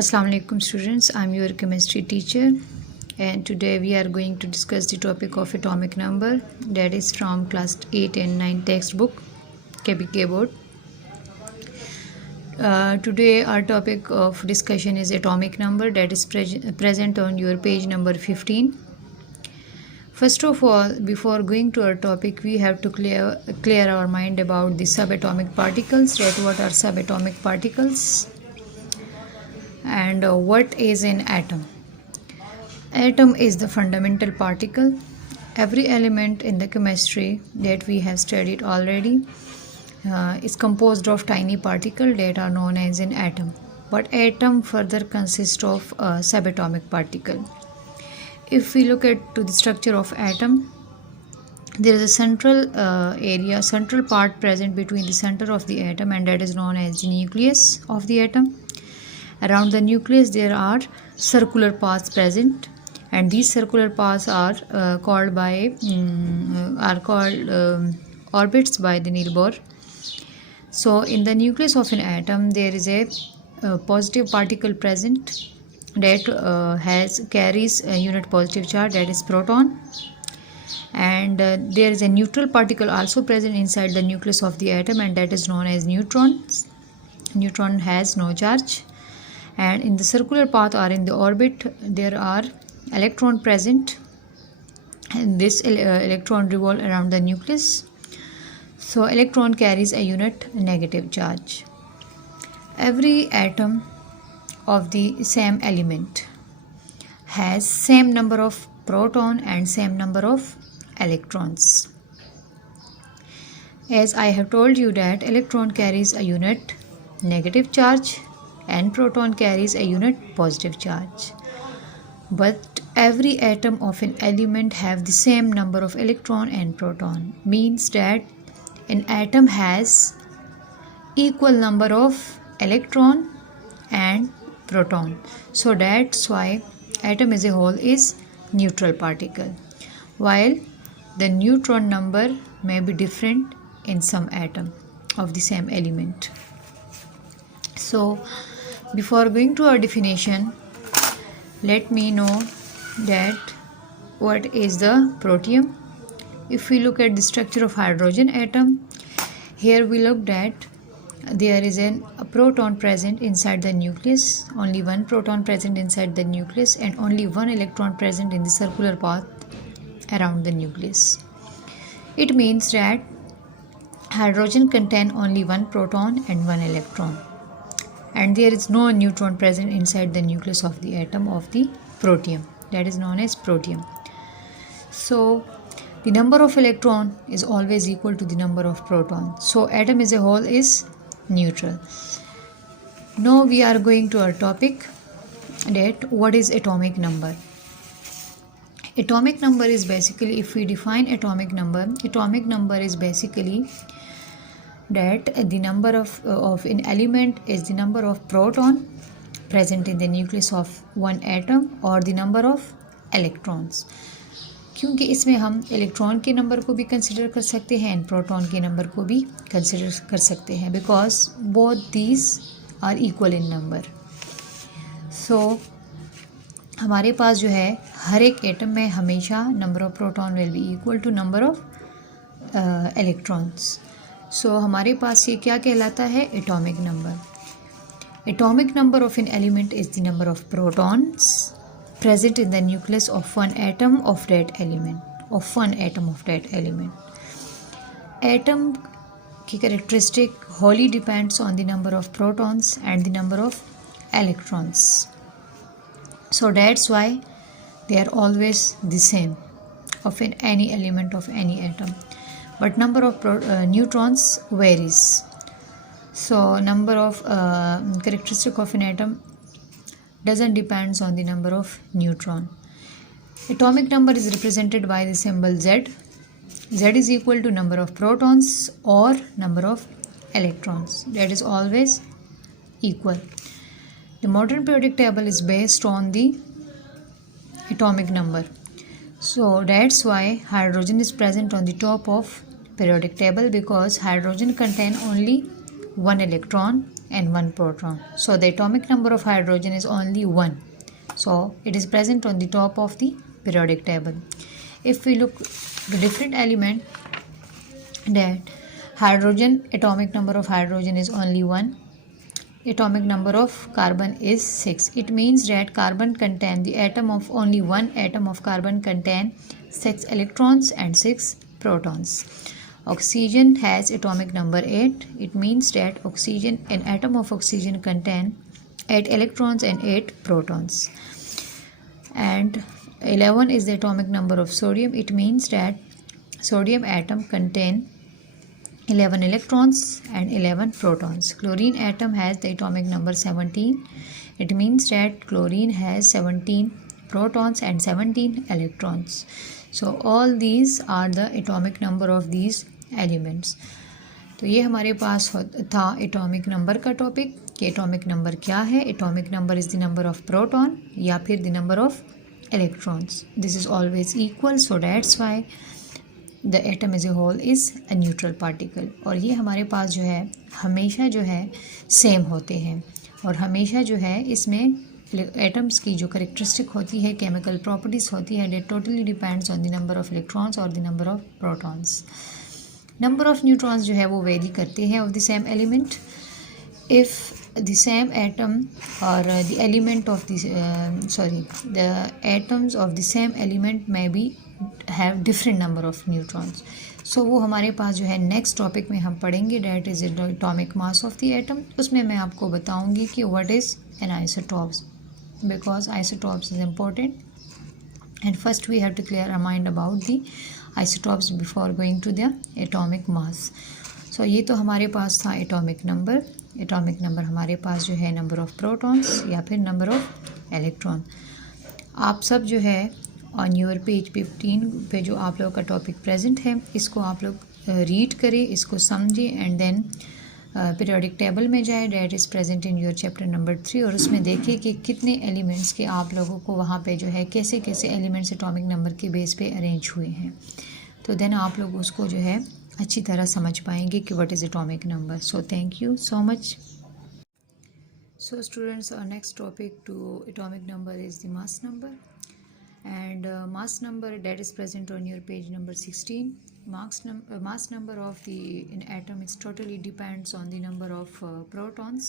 Assalamu alaikum students, I'm your chemistry teacher and today we are going to discuss the topic of atomic number, that is from class 8 and 9 textbook KPK board. Today our topic of discussion is atomic number, that is present on your page number 15. First of all, before going to our topic, we have to clear our mind about the subatomic particles, that what are subatomic particles and what is an atom. Atom is the fundamental particle. Every element in the chemistry that we have studied already is composed of tiny particles that are known as an atom. But atom further consists of a subatomic particle. If we look at to the structure of atom, there is a central part present between the center of the atom, and that is known as the nucleus of the atom. Around the nucleus there are circular paths present, and these circular paths are called orbits by the Niels Bohr. So in the nucleus of an atom there is a positive particle present that carries a unit positive charge, that is proton, and there is a neutral particle also present inside the nucleus of the atom, and that is known as neutron. Neutron has no charge. And in the circular path or in the orbit there are electron present, and this electron revolve around the nucleus. So electron carries a unit negative charge. Every atom of the same element has same number of proton and same number of electrons. As I have told you that electron carries a unit negative charge and proton carries a unit positive charge. But every atom of an element have the same number of electron and proton, means that an atom has equal number of electron and proton. So that's why atom as a whole is neutral particle, while the neutron number may be different in some atom of the same element. So before going to our definition, let me know that what is the protium. If we look at the structure of hydrogen atom, here we looked at there is a proton present inside the nucleus, only one proton present inside the nucleus, and only one electron present in the circular path around the nucleus. It means that hydrogen contain only one proton and one electron, and there is no neutron present inside the nucleus of the atom of the protium, that is known as protium. So the number of electron is always equal to the number of proton. So atom as a whole is neutral. Now we are going to our topic, that what is atomic number. Atomic number is basically, if we define atomic number is basically that the number of an element is the number of proton present in the nucleus of one atom or the number of electrons. क्योंकि इसमें हम electron के number को भी consider कर सकते हैं and proton के नंबर को भी कंसिडर कर सकते हैं, because both these are equal in number. So हमारे पास जो है हर एक एटम में हमेशा number of proton will be equal to number of electrons. So हमारे पास ये क्या कहलाता है, atomic number. Atomic number of an element is the number of protons present in the nucleus of one atom of that element. Atom की characteristic wholly depends on the number of protons and the number of electrons. So that's why they are always the same of any element of any atom. But number of neutrons varies. So number of characteristic of an atom doesn't depends on the number of neutron. Atomic number is represented by the symbol Z. Z is equal to number of protons or number of electrons. That is always equal. The modern periodic table is based on the atomic number. So that's why hydrogen is present on the top of periodic table because hydrogen contain only one electron and one proton. So the atomic number of hydrogen is only 1. So it is present on the top of the periodic table. If we look the different element, that hydrogen atomic number of hydrogen is only 1, atomic number of carbon is 6. It means that carbon contain the atom of only one atom of carbon contain 6 electrons and 6 protons. Oxygen has atomic number 8. It means that oxygen, an atom of oxygen contain 8 electrons and 8 protons. And 11 is the atomic number of sodium. It means that sodium atom contain 11 electrons and 11 protons. Chlorine atom has the atomic number 17. It means that chlorine has 17 protons and 17 electrons. So all these are the atomic number of these elements. तो ये हमारे पास था atomic number का topic कि atomic number क्या है. Atomic number is the number of proton या फिर the number of electrons. This is always equal, so that's why the atom as a whole is a neutral particle. और ये हमारे पास जो है हमेशा जो है सेम होते हैं और हमेशा जो है इसमें एटम्स की जो करेक्टरिस्टिक होती है, केमिकल प्रॉपर्टीज़ होती है, that totally depends on the number of electrons और the number of protons. Number of neutrons जो है वो वेरी करते हैं of the same element. If the same atom और the element of the atoms of the same element में बी have different number of neutrons. So वो हमारे पास जो है नेक्स्ट टॉपिक में हम पढ़ेंगे, that is atomic mass of the atom. उसमें मैं आपको बताऊंगी कि what is an isotopes, because isotopes is important, and first we have to clear our mind about the isotopes before going to the atomic mass. So ये तो हमारे पास था एटॉमिक नंबर. एटॉमिक नंबर हमारे पास जो है नंबर ऑफ प्रोटॉन्स या फिर नंबर ऑफ इलेक्ट्रॉन. आप सब जो है ऑन योर पेज 15 पे जो आप लोगों का टॉपिक प्रेजेंट है, इसको आप लोग रीड करें, इसको समझें एंड देन पीरियोडिक टेबल में जाए, that is present in your chapter number 3, और उसमें देखिए कि कितने एलिमेंट्स के आप लोगों को वहाँ पे जो है कैसे कैसे एलिमेंट्स एटॉमिक नंबर के बेस पे अरेंज हुए हैं. तो देन आप लोग उसको जो है अच्छी तरह समझ पाएंगे कि what is atomic number. So thank you so much. So students, our next topic to atomic number is the mass number, and mass number that is present on your page number 16. Mass number of the in atom is totally depends on the number of protons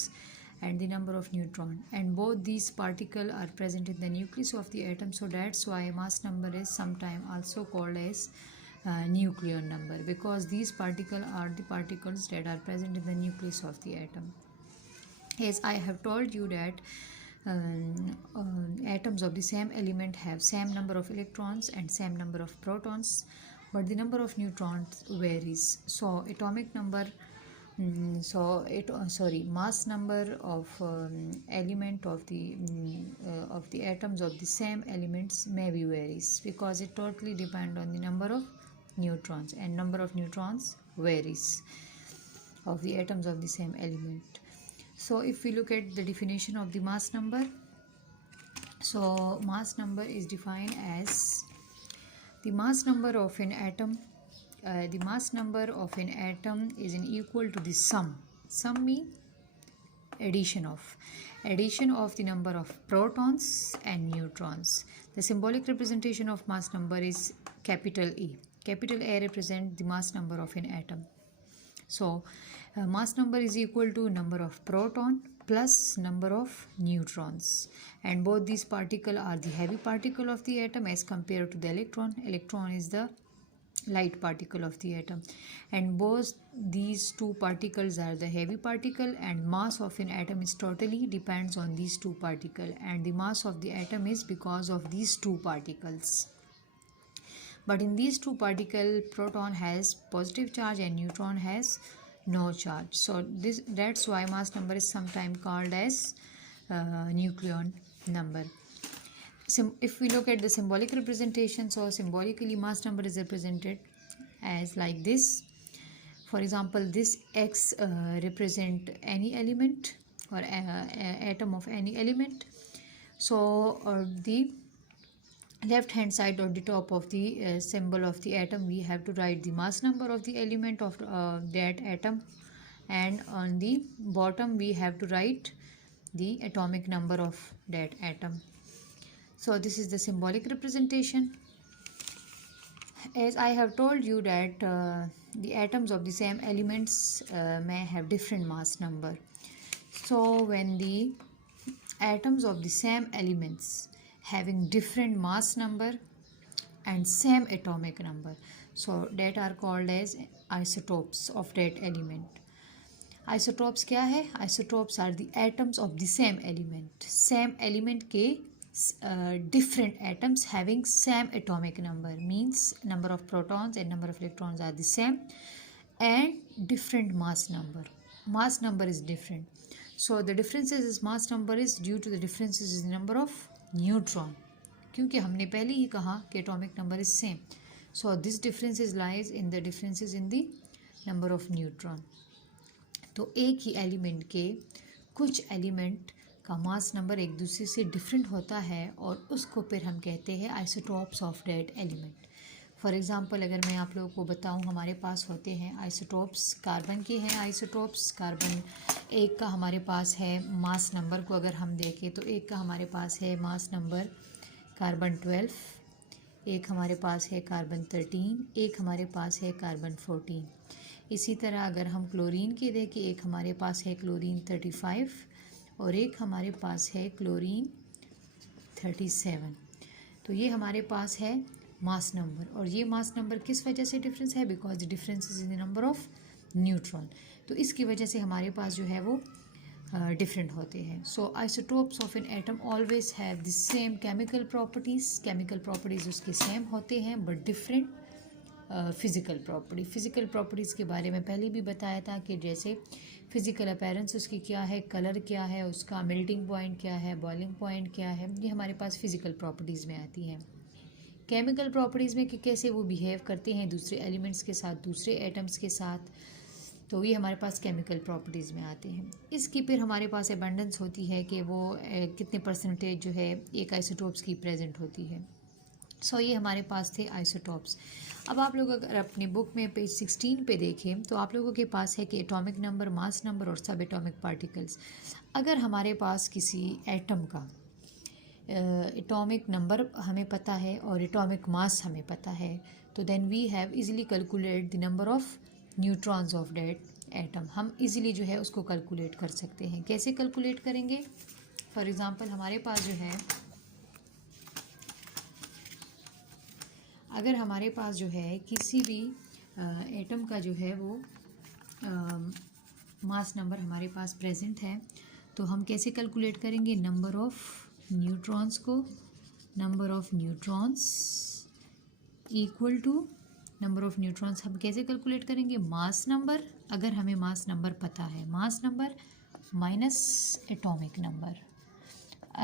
and the number of neutron, and both these particles are present in the nucleus of the atom. So that's why mass number is sometimes also called as nucleon number, because these particles are the particles that are present in the nucleus of the atom. As I have told you that atoms of the same element have same number of electrons and same number of protons, but the number of neutrons varies. So atomic number mass number of element of the atoms of the same elements may be varies, because it totally depend on the number of neutrons, and number of neutrons varies of the atoms of the same element. So if we look at the definition of the mass number, so mass number is defined as the mass number of an atom. The mass number of an atom is equal to the sum. Sum means addition of the number of protons and neutrons. The symbolic representation of mass number is capital E. Capital A represents the mass number of an atom. So mass number is equal to number of proton plus number of neutrons, and both these particles are the heavy particle of the atom as compared to the electron. Electron is the light particle of the atom, and both these two particles are the heavy particle, and mass of an atom is totally depends on these two particles, and the mass of the atom is because of these two particles. But in these two particles, proton has positive charge and neutron has no charge. So that's why mass number is sometimes called as nucleon number. If we look at the symbolic representation, so symbolically mass number is represented as like this. For example, this X represent any element or atom of any element. So the left hand side on the top of the symbol of the atom, we have to write the mass number of the element of that atom, and on the bottom we have to write the atomic number of that atom. So this is the symbolic representation. As I have told you that the atoms of the same elements may have different mass number. So when the atoms of the same elements having different mass number and same atomic number, so that are called as isotopes of that element. Isotopes क्या है? Isotopes are the atoms of the same element. Same element के different atoms having same atomic number, means number of protons and number of electrons are the same and different mass number. Mass number is different. So the differences is mass number is due to the differences in the number of neutron. क्योंकि हमने पहले ही कहा कि atomic number is same. So this differences lies in the differences in the number of neutron. तो एक ही element के कुछ element का मास नंबर एक दूसरे से डिफरेंट होता है और उसको फिर हम कहते हैं isotopes of that element. For example अगर मैं आप लोगों को बताऊं, हमारे पास होते हैं आइसोटोप्स. कार्बन के हैं आइसोटोप्स. कार्बन एक का हमारे पास है मास नंबर को अगर हम देखें तो एक का हमारे पास है मास नंबर कार्बन 12, एक हमारे पास है कार्बन 13, एक हमारे पास है कार्बन 14. इसी तरह अगर हम क्लोरीन के देखें, एक हमारे पास है क्लोरीन 35 और एक हमारे पास है क्लोरीन 37. तो ये हमारे पास है मास नंबर. और ये मास नंबर किस वजह से डिफरेंस है? Because the difference is in the number of neutron. तो इसकी वजह से हमारे पास जो है वो डिफरेंट होते हैं. So isotopes of an atom always have the same chemical properties. Chemical properties उसके सेम होते हैं but different physical property. Physical properties के बारे में पहले भी बताया था कि जैसे फ़िज़िकल अपीयरेंस उसकी क्या है, कलर क्या है, उसका मेल्टिंग पॉइंट क्या है, बॉइलिंग पॉइंट क्या है, ये हमारे पास फ़िज़िकल प्रॉपर्टीज़ में आती हैं. केमिकल प्रॉपर्टीज़ में कि कैसे वो बिहेव करते हैं दूसरे एलिमेंट्स के साथ, दूसरे एटम्स के साथ, तो ये हमारे पास केमिकल प्रॉपर्टीज़ में आते हैं. इसकी फिर हमारे पास एबंडेंस होती है कि वो कितने परसेंटेज जो है एक आइसोटोप्स की प्रेजेंट होती है. सो ये हमारे पास थे आइसोटोप्स. अब आप लोग अगर अपनी बुक में पेज 16 पे देखें तो आप लोगों के पास है कि एटॉमिक नंबर, मास नंबर और सब एटॉमिक पार्टिकल्स. अगर हमारे पास किसी एटम का एटॉमिक नंबर हमें पता है और एटॉमिक मास हमें पता है तो then we have easily calculate the number of neutrons of that atom. हम इजीली जो है उसको कैलकुलेट कर सकते हैं. कैसे कैलकुलेट करेंगे? फॉर एग्ज़ाम्पल हमारे पास जो है, अगर हमारे पास जो है किसी भी एटम का जो है वो मास नंबर हमारे पास प्रेजेंट है तो हम कैसे कैलकुलेट करेंगे? नंबर ऑफ न्यूट्रॉन्स को, number of neutrons equal to number of neutrons हम कैसे कैलकुलेट करेंगे? मास नंबर, अगर हमें मास नंबर पता है, mass number minus atomic number.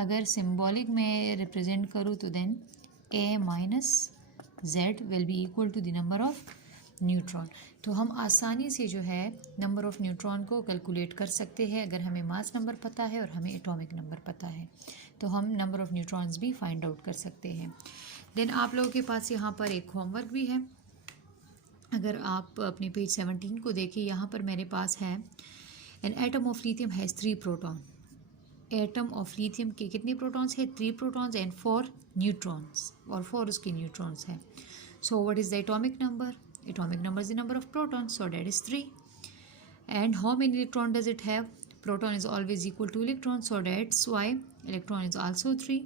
अगर सिंबॉलिक में रिप्रेजेंट करूँ तो then A minus Z will be equal to the number of neutron. तो हम आसानी से जो है नंबर ऑफ़ न्यूट्रॉन को कैलकुलेट कर सकते हैं अगर हमें मास नंबर पता है और हमें एटॉमिक नंबर पता है तो हम नंबर ऑफ़ न्यूट्रॉन्स भी फाइंड आउट कर सकते हैं. देन आप लोगों के पास यहाँ पर एक होमवर्क भी है. अगर आप अपने पेज 17 को देखें, यहाँ पर मेरे पास है an atom of lithium has 3 proton. Atom of lithium के कितने प्रोटॉन्स है? 3 प्रोटॉन्स एंड 4 न्यूट्रॉन्स, और 4 उसके न्यूट्रॉन्स हैं. So what is the atomic number? Atomic number is the number of protons, so that is 3. And how many electron does it have? Proton is always equal two electron, so that's why electron is also 3.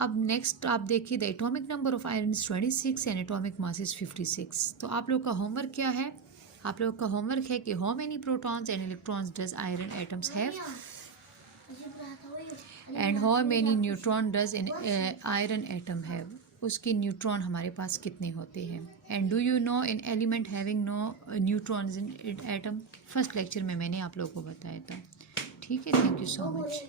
अब next आप देखिए, the atomic number of iron is 26 and atomic mass is 56. तो आप लोग का homework क्या है? आप लोग का होमवर्क है कि how many protons and electrons does iron atoms have and how many neutron does in iron atom have. उसके न्यूट्रॉन हमारे पास कितने होते हैं. And do you know in element having no neutrons in atom? First lecture में मैंने आप लोगों को बताया था. ठीक है, थैंक यू सो मच.